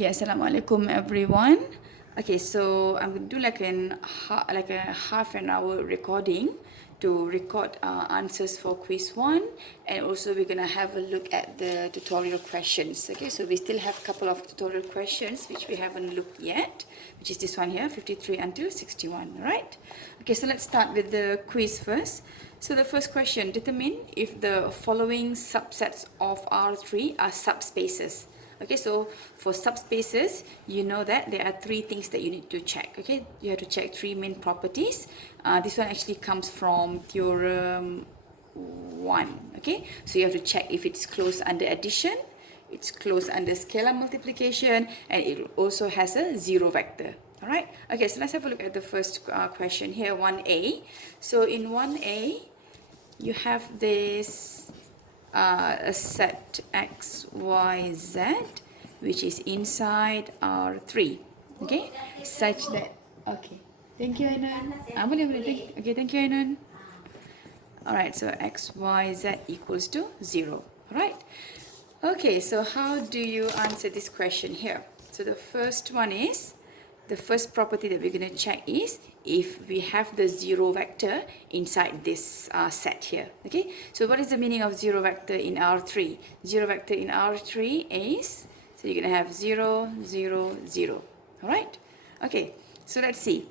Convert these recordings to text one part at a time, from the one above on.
Okay, Assalamualaikum everyone. Okay, so I'm going to do like a half an hour recording to record answers for quiz 1, and also we're going to have a look at the tutorial questions. Okay, so we still have a couple of tutorial questions which we haven't looked yet, which is this one here, 53 until 61, right? Okay, so let's start with the quiz first. So the first question, determine if the following subsets of R3 are subspaces. Okay, so for subspaces, you know that there are three things that you need to check. Okay, you have to check three main properties. This one actually comes from theorem 1. Okay, so you have to check if it's closed under addition, it's closed under scalar multiplication, and it also has a zero vector. All right, okay, so let's have a look at the first question here, 1a. So in 1a, you have this a set x, y, z, which is inside R3. Okay, such that, okay, thank you, Ainan. Okay, thank you, Ainan. Alright, so x, y, z equals to 0. Alright, okay, so how do you answer this question here? So the first one is, the first property that we're going to check is if we have the zero vector inside this set here. Okay, so what is the meaning of zero vector in R3? Zero vector in R3 is, so you're going to have 0, 0, 0. All right, okay, so let's see.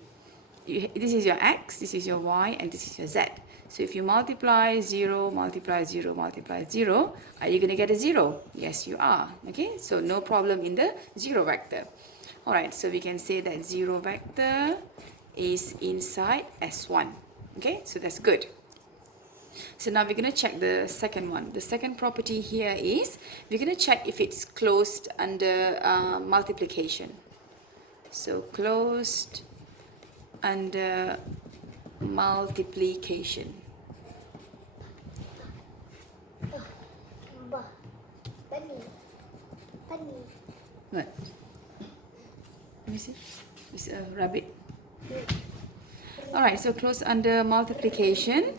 This is your x, this is your y, and this is your z. So if you multiply 0, multiply 0, multiply 0, are you going to get a 0? Yes, you are. Okay, so no problem in the zero vector. Alright, so we can say that zero vector is inside S1. Okay, so that's good. So now we're going to check the second one. The second property here is, we're going to check if it's closed under multiplication. So closed under multiplication. What? Let me see. It's a rabbit. Alright, so close under multiplication.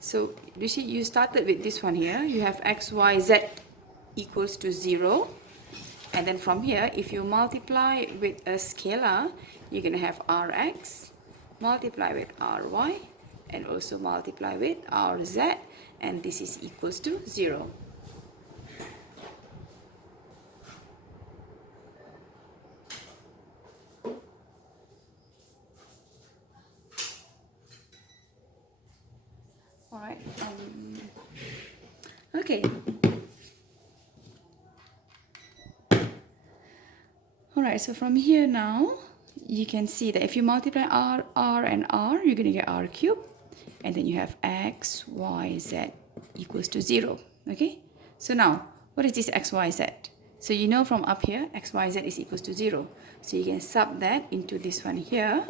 So you see, you started with this one here. You have x, y, z equals to 0. And then from here, if you multiply with a scalar, you're going to have rx, multiply with ry, and also multiply with rz. And this is equals to 0. Alright, okay. Alright, so from here now, you can see that if you multiply r, and r, you're going to get r cubed. And then you have x, y, z equals to 0. Okay, so now, what is this x, y, z? So you know from up here, x, y, z is equals to 0. So you can sub that into this one here.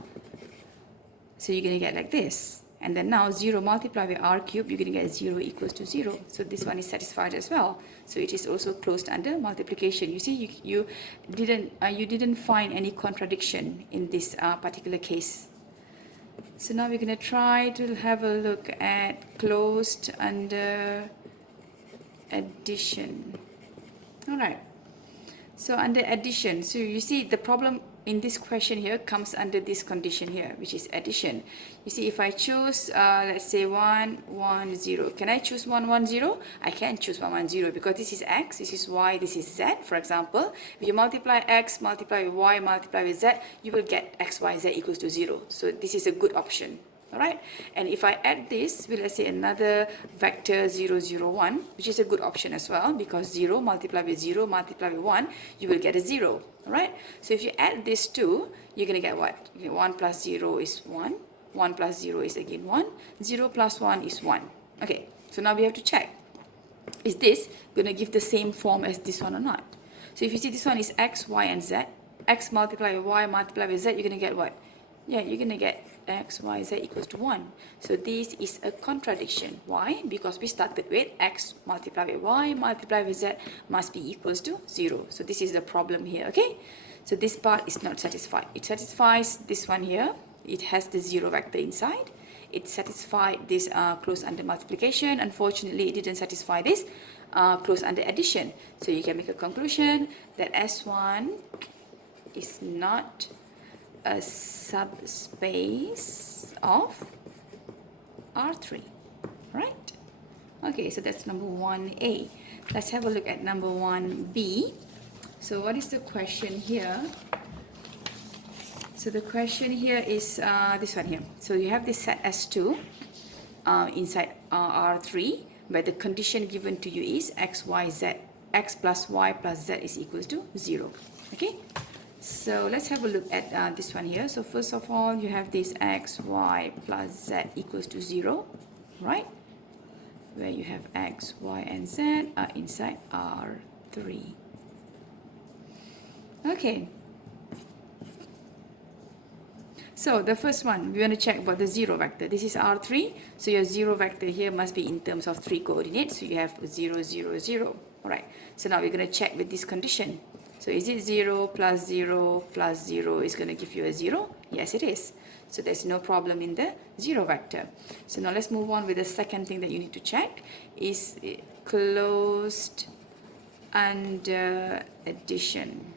So you're going to get like this. And then now 0 multiplied by r cubed, you're going to get 0 equals to 0. So this one is satisfied as well. So it is also closed under multiplication. You see, you didn't find any contradiction in this particular case. So now we're going to try to have a look at closed under addition. All right. So under addition, so you see the problem in this question here comes under this condition here, which is addition. You see, if I choose, let's say 1, 1, 0. Can I choose 1, 1, 0? I can choose 1, 1, 0 because this is x, this is y, this is z. For example, if you multiply x, multiply with y, multiply with z, you will get x, y, z equals to 0. So this is a good option. Alright, and if I add this with, let's say, another vector 0, 0, 1, which is a good option as well, because 0 multiplied with 0 multiplied with 1, you will get a 0. Alright, so if you add these two, you're going to get what? You get 1 plus 0 is 1, 1 plus 0 is again 1, 0 plus 1 is 1. Okay, so now we have to check. Is this going to give the same form as this one or not? So if you see this one is x, y, and z, x multiplied with y multiplied with z, you're going to get what? Yeah, you're going to get x, y, z equals to 1. So this is a contradiction. Why? Because we started with x multiplied with y multiplied with z must be equals to 0. So this is the problem here, okay? So this part is not satisfied. It satisfies this one here. It has the 0 vector inside. It satisfied this closed under multiplication. Unfortunately, it didn't satisfy this close under addition. So you can make a conclusion that S1 is not a subspace of R3, right? Okay, so that's number 1A. Let's have a look at number 1B. So what is the question here? So the question here is this one here. So you have this set S2 inside R3, but the condition given to you is x, y, z. X plus y plus z is equals to 0. Okay? So let's have a look at this one here. So first of all, you have this x, y plus z equals to 0, right? Where you have x, y, and z are inside R3. Okay. So the first one, we want to check about the 0 vector. This is R3, so your 0 vector here must be in terms of 3 coordinates. So you have 0, 0, 0. Alright, so now we're going to check with this condition. So is it 0 plus 0 plus 0 is going to give you a 0? Yes, it is. So there's no problem in the 0 vector. So now let's move on with the second thing that you need to check. Is it closed under addition?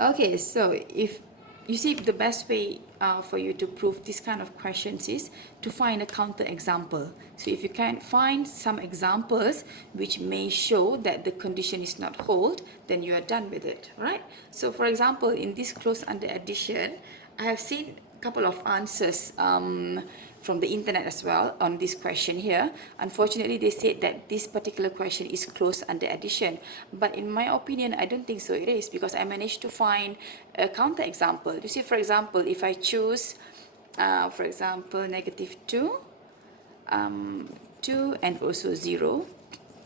Okay, so if you see, the best way for you to prove this kind of questions is to find a counter example. So if you can find some examples which may show that the condition is not hold, then you are done with it, right? So for example, in this close under addition, I have seen a couple of answers from the internet as well on this question here. Unfortunately, they said that this particular question is close under addition, but in my opinion, I don't think so it is, because I managed to find a counter example. You see, for example, if I choose for example negative 2 2 and also 0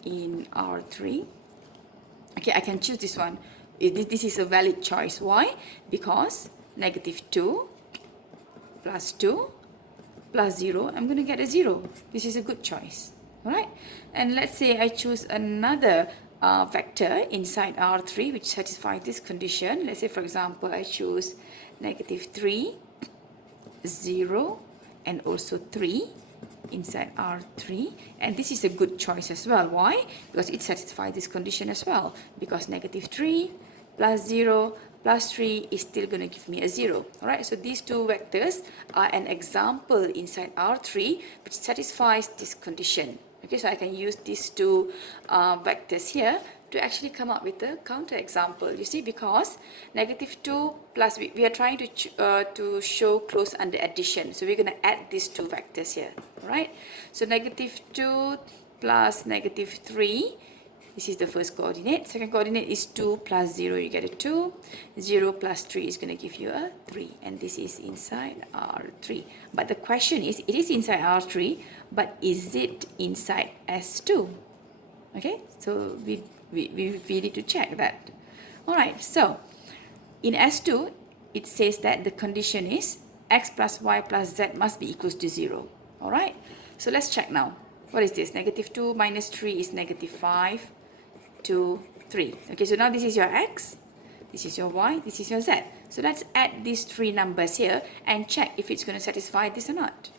in R3, okay, I can choose this one. This is a valid choice. Why? Because negative 2 plus 2 plus 0, I'm going to get a 0. This is a good choice. Alright? And let's say I choose another vector inside R3 which satisfies this condition. Let's say, for example, I choose negative 3, 0, and also 3 inside R3. And this is a good choice as well. Why? Because it satisfies this condition as well. Because negative 3 plus 0 plus 3 is still going to give me a 0. Alright, so these two vectors are an example inside R3 which satisfies this condition. Okay, so I can use these two vectors here to actually come up with a counter example. You see, because negative 2 plus, we are trying to show close under addition. So we're going to add these two vectors here. Alright, so negative 2 plus negative 3. This is the first coordinate. Second coordinate is 2 plus 0, you get a 2. 0 plus 3 is going to give you a 3. And this is inside R3. But the question is, it is inside R3, but is it inside S2? Okay, so we need to check that. Alright, so in S2, it says that the condition is x plus y plus z must be equals to 0. Alright, so let's check now. What is this? Negative 2 minus 3 is negative 5. 2, 3. Okay, so now this is your x, this is your y, this is your z. So let's add these three numbers here and check if it's going to satisfy this or not.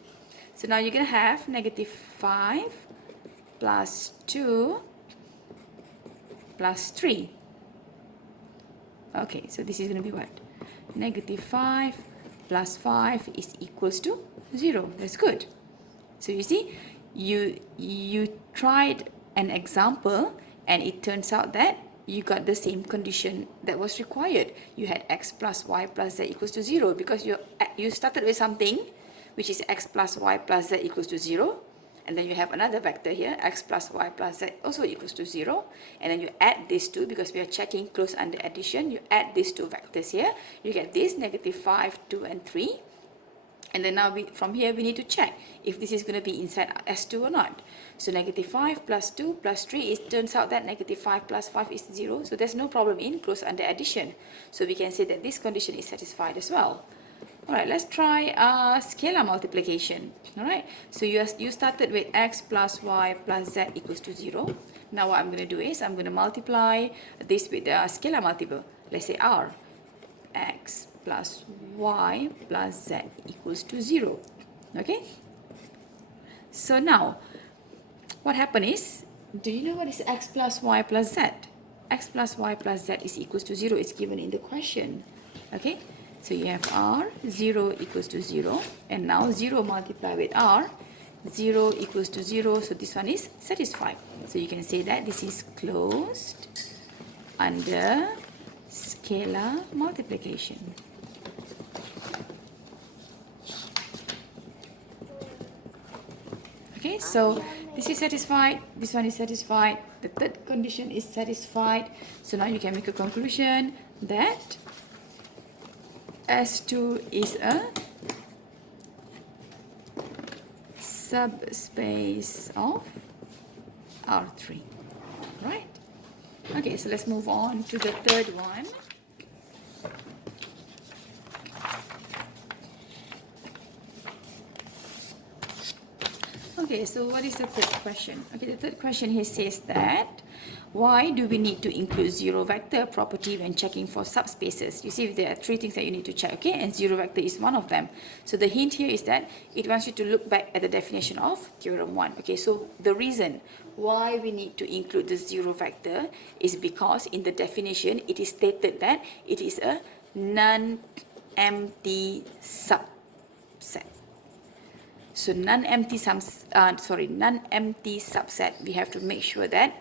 So now you're going to have negative 5 plus 2 plus 3. Okay, so this is going to be what? Negative 5 plus 5 is equals to 0. That's good. So you see, you tried an example, and it turns out that you got the same condition that was required. You had x plus y plus z equals to 0 because you started with something which is x plus y plus z equals to 0. And then you have another vector here, x plus y plus z also equals to 0. And then you add these two because we are checking close under addition. You add these two vectors here. You get this, negative 5, 2, and 3. And then now from here we need to check if this is going to be inside S2 or not. So negative 5 plus 2 plus 3, it turns out that negative 5 plus 5 is 0. So there's no problem in close under addition. So we can say that this condition is satisfied as well. Alright, let's try scalar multiplication. Alright, so you started with x plus y plus z equals to 0. Now what I'm going to do is I'm going to multiply this with a scalar multiple. Let's say r. X plus y plus z equals to 0. Okay, so now what happened is, do you know what is x plus y plus z? X plus y plus z is equals to 0. It's given in the question. Okay, so you have r, 0 equals to 0, and now 0 multiplied with r, 0 equals to 0, so this one is satisfied. So you can say that this is closed under scalar multiplication. Okay, so this is satisfied, this one is satisfied, the third condition is satisfied. So now you can make a conclusion that S2 is a subspace of R3, right? Okay, so let's move on to the third one. Okay, so what is the third question? Okay, the third question here says that why do we need to include zero vector property when checking for subspaces? You see, there are three things that you need to check, okay? And zero vector is one of them. So the hint here is that it wants you to look back at the definition of theorem 1. Okay, so the reason why we need to include the zero vector is because in the definition it is stated that it is a non-empty subset. So non-empty subset, we have to make sure that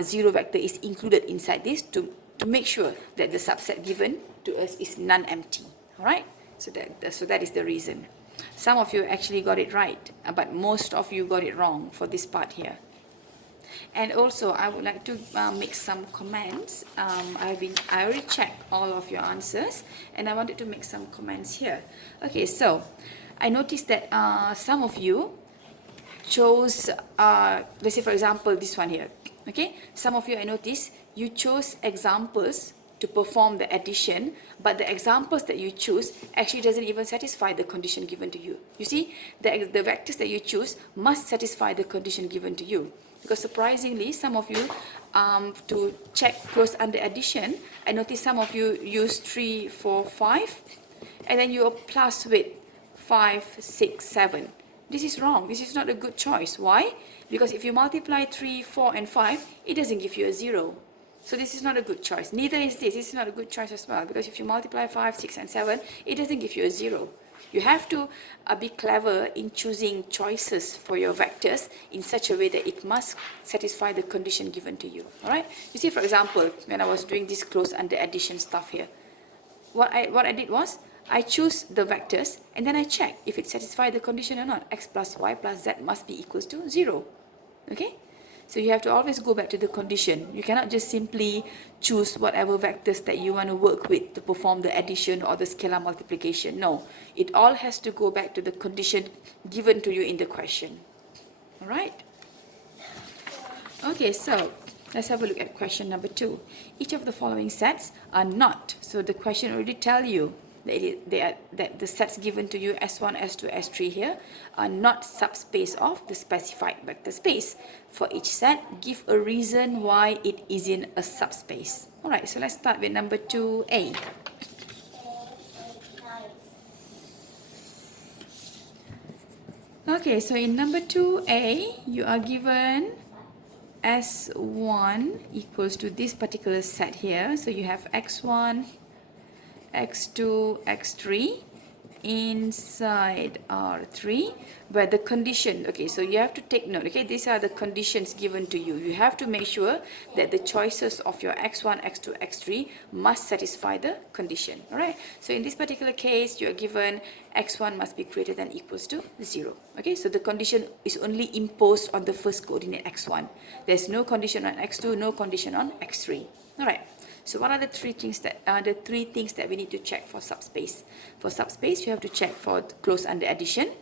zero vector is included inside this to make sure that the subset given to us is non-empty. All right, so that is the reason. Some of you actually got it right, but most of you got it wrong for this part here. And also I would like to make some comments. I already checked all of your answers and I wanted to make some comments here. Okay, so I noticed that some of you chose, let's say for example, this one here. Okay, some of you, I noticed you chose examples to perform the addition, but the examples that you choose actually doesn't even satisfy the condition given to you. You see, the vectors that you choose must satisfy the condition given to you. Because surprisingly, some of you, to check close under addition, I noticed some of you use 3, 4, 5, and then you plus with 5, 6, 7. This is wrong. This is not a good choice. Why? Because if you multiply 3, 4, and 5, it doesn't give you a 0. So this is not a good choice. Neither is this. This is not a good choice as well. Because if you multiply 5, 6, and 7, it doesn't give you a 0. You have to be clever in choosing choices for your vectors in such a way that it must satisfy the condition given to you. All right? You see, for example, when I was doing this close under addition stuff here, what I did was, I choose the vectors and then I check if it satisfies the condition or not. X plus y plus z must be equals to 0. Okay? So you have to always go back to the condition. You cannot just simply choose whatever vectors that you want to work with to perform the addition or the scalar multiplication. No, it all has to go back to the condition given to you in the question. All right? Okay, so let's have a look at question number 2. Each of the following sets are not. So the question already tells you that the sets given to you S1, S2, S3 here are not subspace of the specified vector space. For each set, give a reason why it isn't a subspace. Alright, so let's start with number 2A. Okay, so in number 2A, you are given S1 equals to this particular set here. So you have X1, X2, X3 inside R3, but the condition, okay, so you have to take note, okay, these are the conditions given to you. You have to make sure that the choices of your X1, X2, X3 must satisfy the condition. All right, so in this particular case, you are given X1 must be greater than equals to 0. Okay, so the condition is only imposed on the first coordinate X1. There's no condition on X2, no condition on X3. All right. So what are the three things that we need to check for subspace? For subspace, you have to check for close under addition,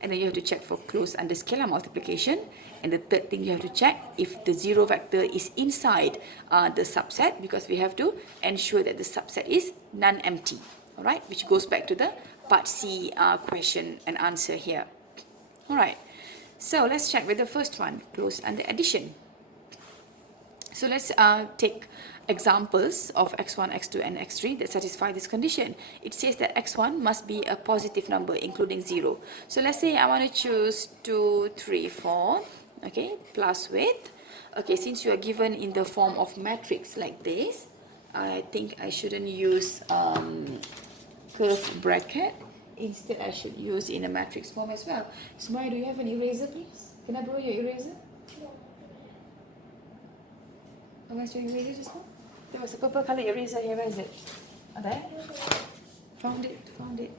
and then you have to check for close under scalar multiplication, and the third thing you have to check if the zero vector is inside the subset, because we have to ensure that the subset is non-empty. All right, which goes back to the part C question and answer here. All right, so let's check with the first one, close under addition. So let's take examples of X1, X2, and X3 that satisfy this condition. It says that X1 must be a positive number, including 0. So let's say I want to choose 2, 3, 4. okay, plus with, okay, since you are given in the form of matrix like this, I think I shouldn't use curve bracket. Instead, I should use in a matrix form as well. Smile, do you have an eraser, please? Can I borrow your eraser? Where's your eraser just now? There was a purple color eraser here. Where is it? Oh, there? Found it. Found it.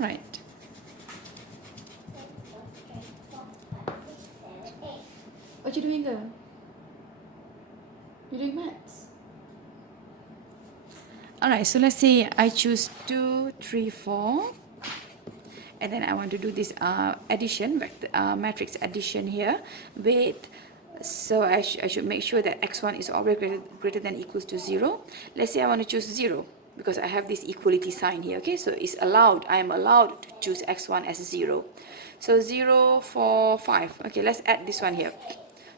Right. What you doing, girl? You doing maths? Alright, so let's say I choose 2, 3, 4. And then I want to do this addition, matrix addition here with, so I should make sure that x1 is always greater than equals to 0. Let's say I want to choose 0 because I have this equality sign here, okay? So it's allowed, I am allowed to choose x1 as 0. So 0, 4, 5. Okay, let's add this one here.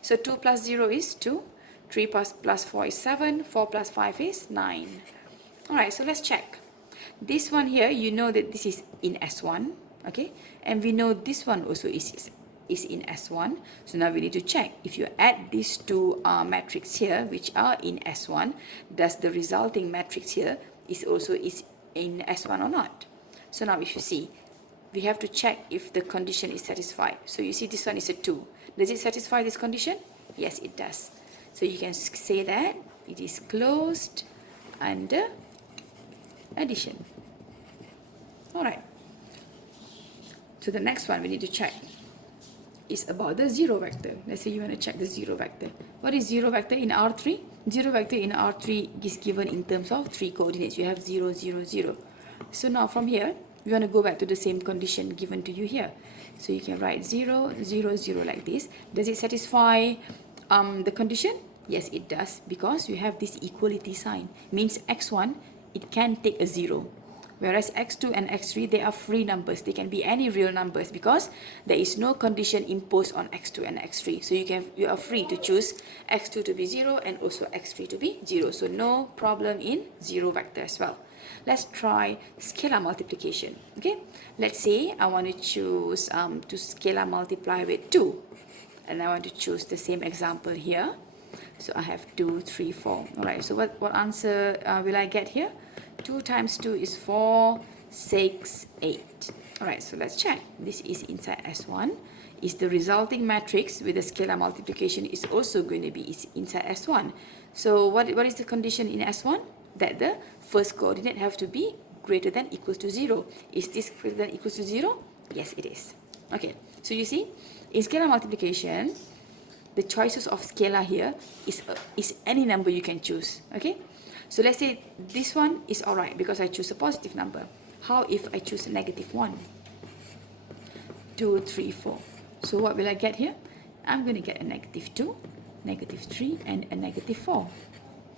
So 2 plus 0 is 2, 3 plus 4 is 7, 4 plus 5 is 9. Alright, so let's check. This one here, you know that this is in S1, okay? And we know this one also is in S1. So now we need to check. If you add these two matrices here, which are in S1, does the resulting matrix here is in S1 or not? So now if you see, we have to check if the condition is satisfied. So you see this one is a 2. Does it satisfy this condition? Yes, it does. So you can say that it is closed under addition. Alright. So the next one we need to check is about the 0 vector. Let's say you want to check the 0 vector. What is 0 vector in R3? 0 vector in R3 is given in terms of 3 coordinates. You have 0, 0, 0. So now from here, we want to go back to the same condition given to you here. So you can write 0, 0, 0 like this. Does it satisfy the condition? Yes, it does, because you have this equality sign. Means x1, it can take a 0. Whereas x2 and x3, they are free numbers. They can be any real numbers because there is no condition imposed on x2 and x3. So you are free to choose x2 to be 0 and also x3 to be 0. So no problem in 0 vector as well. Let's try scalar multiplication. Okay, let's say I want to choose to scalar multiply with 2. And I want to choose the same example here. So I have 2, 3, 4. Alright, so what answer will I get here? 2 times 2 is 4, 6, 8. Alright, so let's check. This is inside S1. Is the resulting matrix with the scalar multiplication is also going to be inside S1. So what is the condition in S1? That the first coordinate have to be greater than equals to 0. Is this greater than equals to 0? Yes, it is. Okay, so you see, in scalar multiplication, the choices of scalar here is any number you can choose. Okay, so let's say this one is alright because I choose a positive number. How if I choose a negative 1? 2, 3, 4. So what will I get here? I'm going to get a negative 2, negative 3, and a negative 4.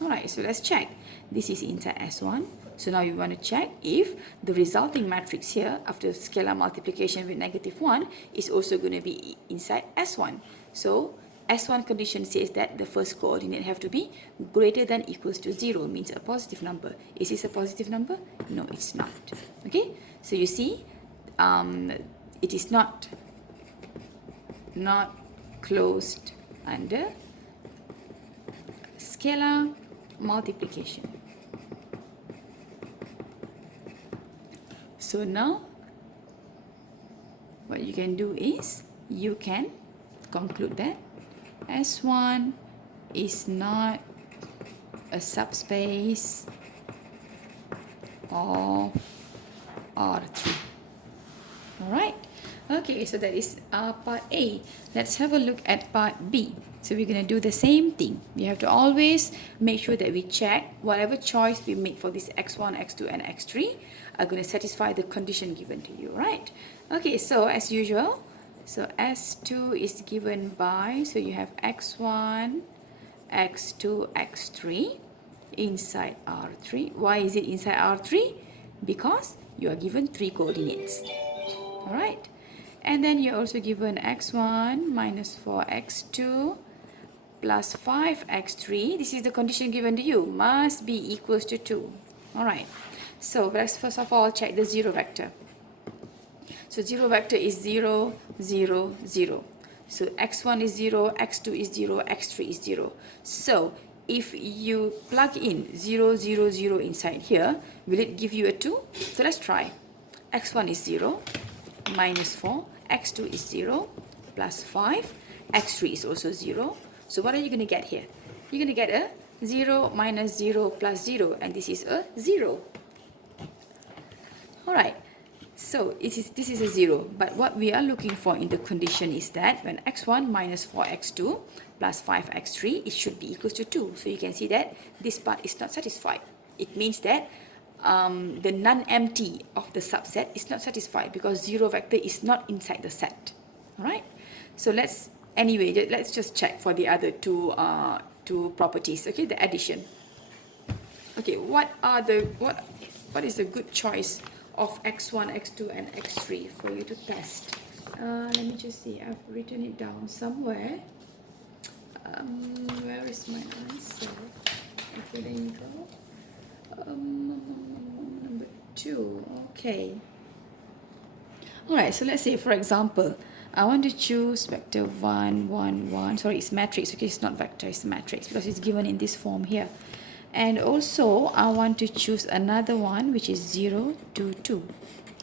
Alright, so let's check. This is inside S1. So now you want to check if the resulting matrix here after scalar multiplication with negative 1 is also going to be inside S1. So S1 condition says that the first coordinate have to be greater than equals to 0, means a positive number. Is this a positive number? No, it's not. Okay, so you see, it is not closed under scalar multiplication. So now what you can do is you can conclude that S1 is not a subspace of R3. Alright, okay, so that is part A. Let's have a look at part B. So we're going to do the same thing. We have to always make sure that we check whatever choice we make for this x1, x2 and x3 are going to satisfy the condition given to you, right? Okay, so as usual, so S2 is given by, so you have x1, x2, x3 inside R3. Why is it inside R3? Because you are given 3 coordinates. Alright, and then you're also given x1 minus 4x2 plus 5x3. This is the condition given to you, must be equals to 2. Alright, so let's first of all check the 0 vector. So 0 vector is 0, 0, 0. So x1 is 0, x2 is 0, x3 is 0. So if you plug in 0, 0, 0 inside here, will it give you a 2? So let's try. x1 is 0, minus 4, x2 is 0, plus 5, x3 is also 0. So what are you going to get here? You're going to get a 0 minus 0 plus 0, and this is a 0. Alright, so this is a 0, but what we are looking for in the condition is that when x1 minus 4x2 plus 5x3, it should be equals to 2. So you can see that this part is not satisfied. It means that the non-empty of the subset is not satisfied because 0 vector is not inside the set. Alright, so let's just check for the other two properties. Okay, the addition. Okay, what is the good choice of x1, x2 and x3 for you to test? Let me just see, I've written it down somewhere. Where is my answer? Okay, there you go. Number 2. Okay. Alright, so let's say for example, I want to choose vector 1, 1, 1. Sorry, it's matrix. Okay, it's not vector, it's matrix because it's given in this form here. And also, I want to choose another one which is 0, 2, 2.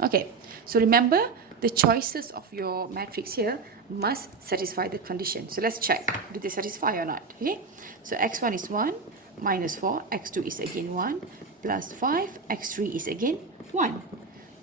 Okay, so remember the choices of your matrix here must satisfy the condition. So let's check, do they satisfy or not? Okay, so x1 is 1, minus 4, x2 is again 1, plus 5, x3 is again 1.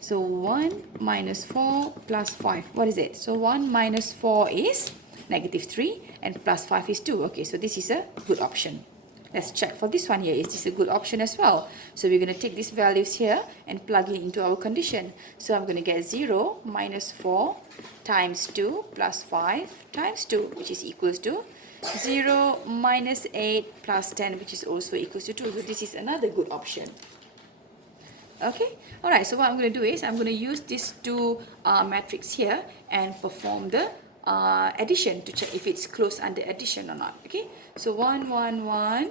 So 1 minus 4 plus 5, what is it? So 1 minus 4 is negative 3 and plus 5 is 2. Okay, so this is a good option. Let's check for this one here. Is this a good option as well? So we're going to take these values here and plug it into our condition. So I'm going to get 0 minus 4 times 2 plus 5 times 2, which is equals to 0 minus 8 plus 10, which is also equals to 2. So this is another good option. Okay, alright, so what I'm going to do is I'm going to use these two matrix here and perform the addition to check if it's close under addition or not. Okay, so 1, 1, 1,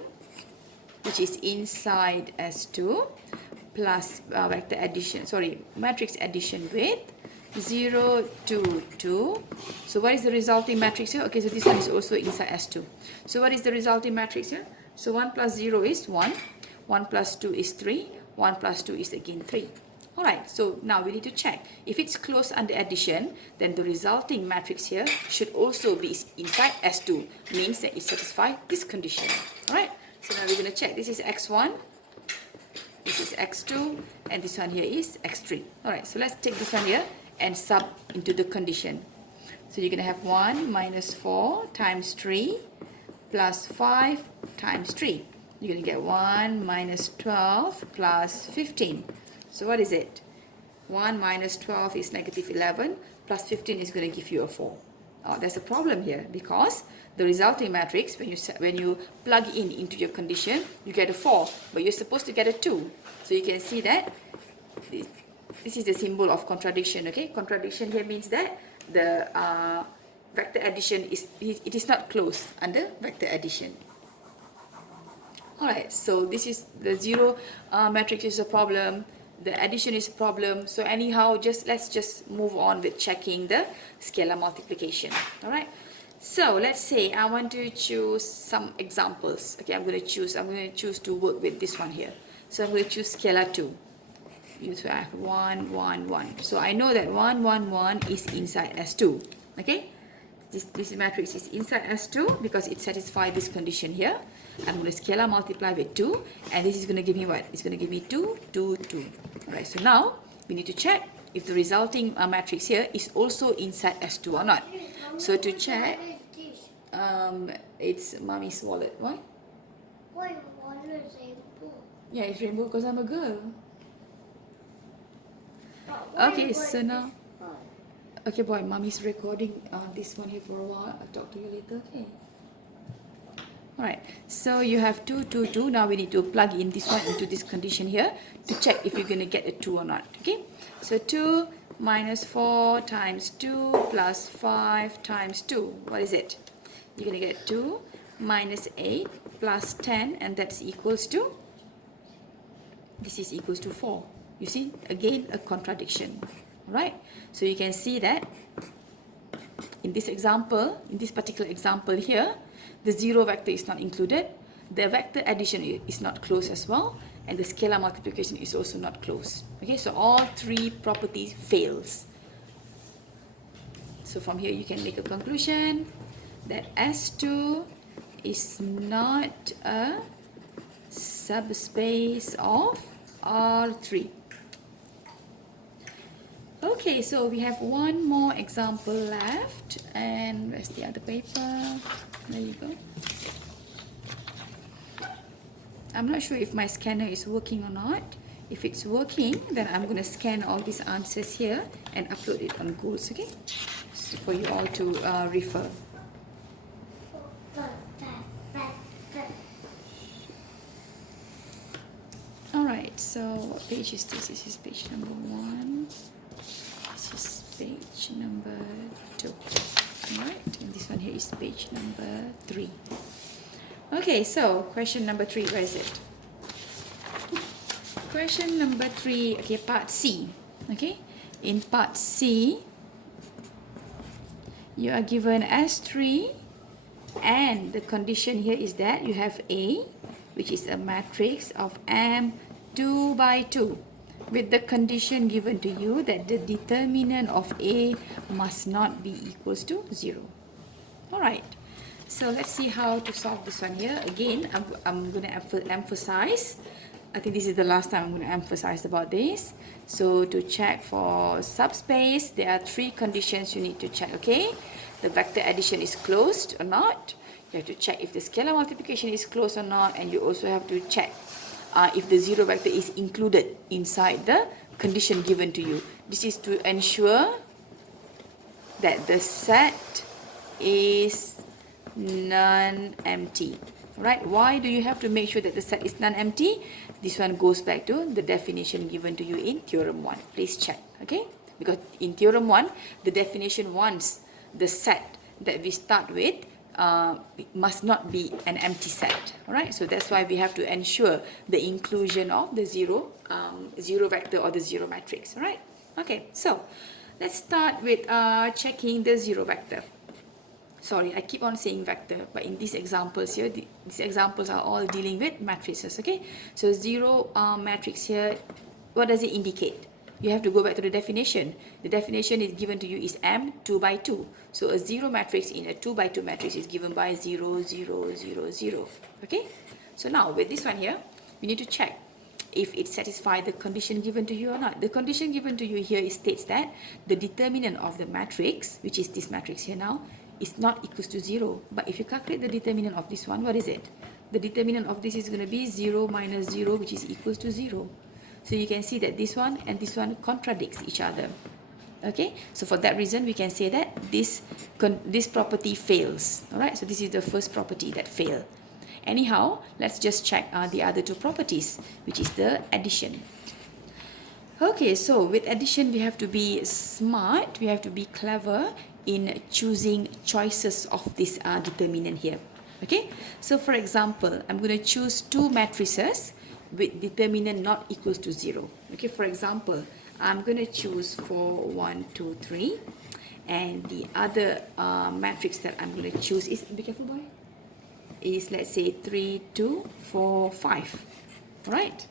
which is inside S2 plus vector addition, matrix addition with 0, 2, 2. So what is the resulting matrix here? Okay, so this one is also inside S2. So what is the resulting matrix here? So 1 plus 0 is 1, 1 plus 2 is 3, 1 plus 2 is again 3. Alright, so now we need to check. If it's closed under addition, then the resulting matrix here should also be inside S2. Means that it satisfies this condition. Alright, so now we're going to check. This is x1, this is x2, and this one here is x3. Alright, so let's take this one here and sub into the condition. So you're going to have 1 minus 4 times 3 plus 5 times 3. You're going to get 1 minus 12 plus 15. So what is it? 1 minus 12 is negative 11, plus 15 is going to give you a 4. Oh, there's a problem here because the resulting matrix, when you plug in into your condition, you get a 4, but you're supposed to get a 2. So you can see that this is the symbol of contradiction. Okay, contradiction here means that the vector addition is not closed under vector addition. Alright, so this is the 0 matrix is a problem. The addition is a problem. So anyhow, let's just move on with checking the scalar multiplication. Alright. So let's say I want to choose some examples. Okay, I'm going to choose to work with this one here. So I'm going to choose scalar 2. So I have 1, 1, 1. So I know that 1, 1, 1 is inside S2. Okay. This matrix is inside S2 because it satisfies this condition here. I'm going to scalar multiply with 2, and this is going to give me what? It's going to give me 2, 2, 2. Alright, so now we need to check if the resulting matrix here is also inside S2 or not. So to check, it's mommy's wallet. Why? Why your wallet is rainbow? Yeah, it's rainbow because I'm a girl. Okay, so now... Okay, boy, mommy's recording this one here for a while. I'll talk to you later, okay? Alright, so you have 2, 2, 2. Now we need to plug in this one into this condition here to check if you're going to get a 2 or not, okay? So 2 minus 4 times 2 plus 5 times 2. What is it? You're going to get 2 minus 8 plus 10, and that's equals to... This is equals to 4. You see, again, a contradiction. Right, so you can see that in this example, in this particular example here, the 0 vector is not included, the vector addition is not closed as well, and the scalar multiplication is also not closed. Okay, so all three properties fails. So from here you can make a conclusion that S2 is not a subspace of R3. Okay, so we have one more example left, and where's the other paper? There you go. I'm not sure if my scanner is working or not. If it's working, then I'm going to scan all these answers here and upload it on Google, okay? So for you all to refer. Alright, so what page is this? This is page number 1. This is page number 2. Alright, and this one here is page number 3. Okay, so question number 3, where is it? Question number 3, okay, part C. Okay, in part C, you are given S3, and the condition here is that you have A, which is a matrix of M 2 by 2, with the condition given to you that the determinant of A must not be equals to 0. Alright, so let's see how to solve this one here. Again, I'm going to emphasize, I think this is the last time I'm going to emphasize about this. So to check for subspace, there are 3 conditions you need to check, okay? The vector addition is closed or not. You have to check if the scalar multiplication is closed or not, and you also have to check if the 0 vector is included inside the condition given to you. This is to ensure that the set is non-empty. Right? Why do you have to make sure that the set is non-empty? This one goes back to the definition given to you in Theorem 1. Please check, okay? Because in Theorem 1, the definition wants the set that we start with must not be an empty set. Alright, so that's why we have to ensure the inclusion of the 0 vector or the 0 matrix. Alright, okay, so let's start with checking the 0 vector. Sorry, I keep on saying vector, but in these examples here, these examples are all dealing with matrices, okay? So 0 matrix here, what does it indicate? You have to go back to the definition. The definition is given to you is M 2 by 2. So a 0 matrix in a 2 by 2 matrix is given by 0, 0, 0, 0. Okay? So now with this one here, we need to check if it satisfies the condition given to you or not. The condition given to you here states that the determinant of the matrix, which is this matrix here now, is not equals to 0. But if you calculate the determinant of this one, what is it? The determinant of this is going to be 0 minus 0, which is equals to 0. So you can see that this one and this one contradicts each other. Okay, so for that reason we can say that this property fails. Alright, so this is the first property that failed. Anyhow, let's just check the other 2 properties, which is the addition. Okay, so with addition we have to be smart, we have to be clever in choosing choices of this determinant here. Okay, so for example, I'm going to choose 2 matrices with determinant not equals to 0. Okay, for example, I'm going to choose 4, 1, 2, 3, and the other matrix that I'm going to choose is, be careful boy, is let's say 3, 2, 4, 5. Alright.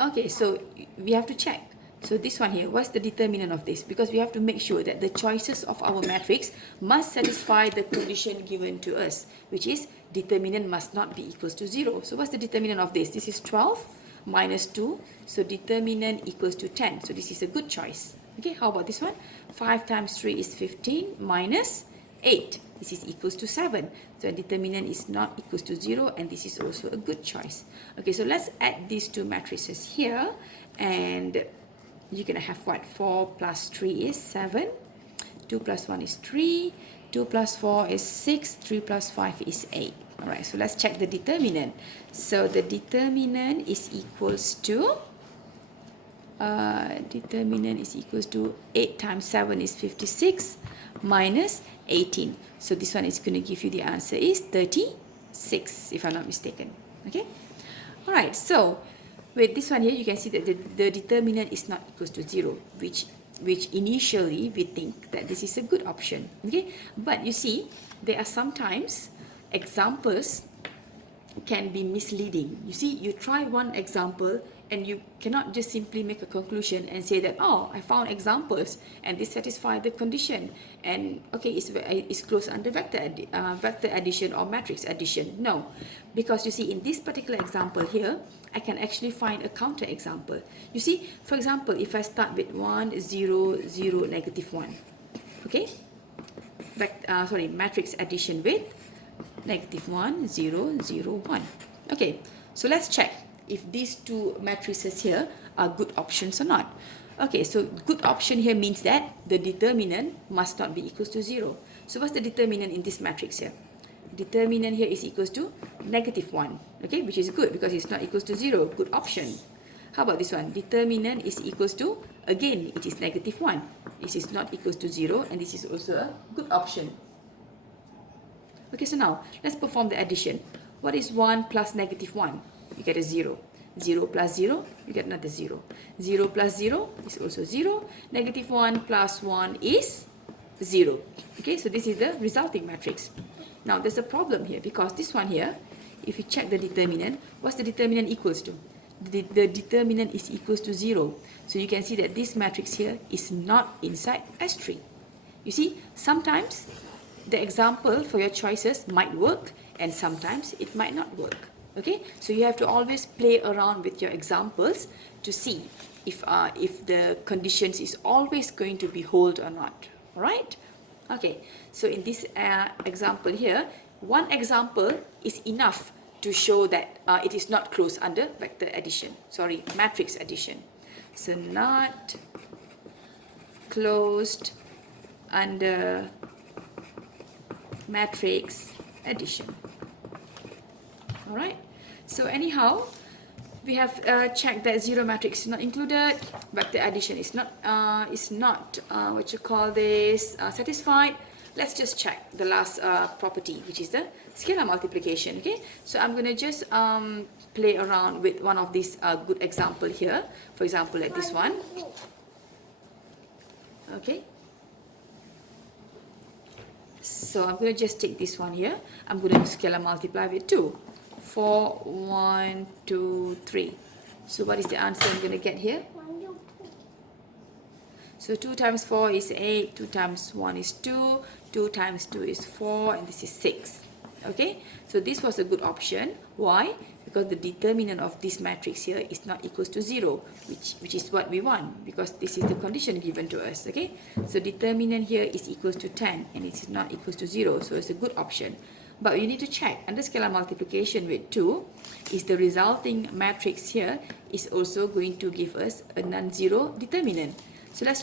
Okay, so we have to check. So this one here, what's the determinant of this? Because we have to make sure that the choices of our matrix must satisfy the condition given to us, which is determinant must not be equals to 0. So what's the determinant of this? This is 12 minus 2. So determinant equals to 10. So this is a good choice. Okay, how about this one? 5 times 3 is 15 minus 8. This is equals to 7. So determinant is not equals to 0, and this is also a good choice. Okay, so let's add these 2 matrices here, and you're going to have what? 4 plus 3 is 7. 2 plus 1 is 3. 2 plus 4 is 6. 3 plus 5 is 8. Alright, so let's check the determinant. So the determinant is equals to 8 times 7 is 56 minus 18. So this one is going to give you the answer is 36, if I'm not mistaken. Okay? Alright, so with this one here, you can see that the determinant is not equals to 0, which which initially we think that this is a good option. Okay, but you see, there are sometimes examples can be misleading. You see, you try one example and you cannot just simply make a conclusion and say that, oh, I found examples and this satisfy the condition, and okay, it's close under vector addition or matrix addition. No, because you see, in this particular example here, I can actually find a counter example. You see, for example, if I start with 1, 0, 0, negative 1, okay, matrix addition with negative 1, 0, 0, 1. Okay, so let's check if these two matrices here are good options or not. Okay, so good option here means that the determinant must not be equals to 0. So what's the determinant in this matrix here? Determinant here is equals to negative 1, okay, which is good because it's not equals to 0, good option. How about this one? Determinant is equals to, again, it is negative 1. This is not equals to 0, and this is also a good option. Okay, so now let's perform the addition. What is 1 plus negative 1? You get a 0. 0 plus 0, you get another 0. 0 plus 0 is also 0. Negative 1 plus 1 is 0. Okay, so this is the resulting matrix. Now there's a problem here because this one here, if you check the determinant, what's the determinant equals to? The determinant is equals to 0. So you can see that this matrix here is not inside S3. You see, sometimes the example for your choices might work and sometimes it might not work. Okay, so you have to always play around with your examples to see if the conditions is always going to be hold or not. All right? Okay, so in this example here, one example is enough to show that it is not closed under vector addition. Sorry, matrix addition. So not closed under matrix addition. All right, so anyhow, we have checked that zero matrix is not included, vector addition is not satisfied. Let's just check the last property, which is the scalar multiplication. Okay, so I'm going to just play around with one of these good example here. For example, like this one. Okay, so I'm going to just take this one here. I'm going to scalar multiply with 2. 4, 1, 2, 3. So what is the answer I'm going to get here? So 2 times 4 is 8, 2 times 1 is 2, 2 times 2 is 4, and this is 6. Okay, so this was a good option. Why? Because the determinant of this matrix here is not equals to 0, which is what we want, because this is the condition given to us. Okay, so determinant here is equals to 10 and it is not equals to 0, so it's a good option. But you need to check under scalar multiplication with 2, is the resulting matrix here is also going to give us a non-zero determinant. So let's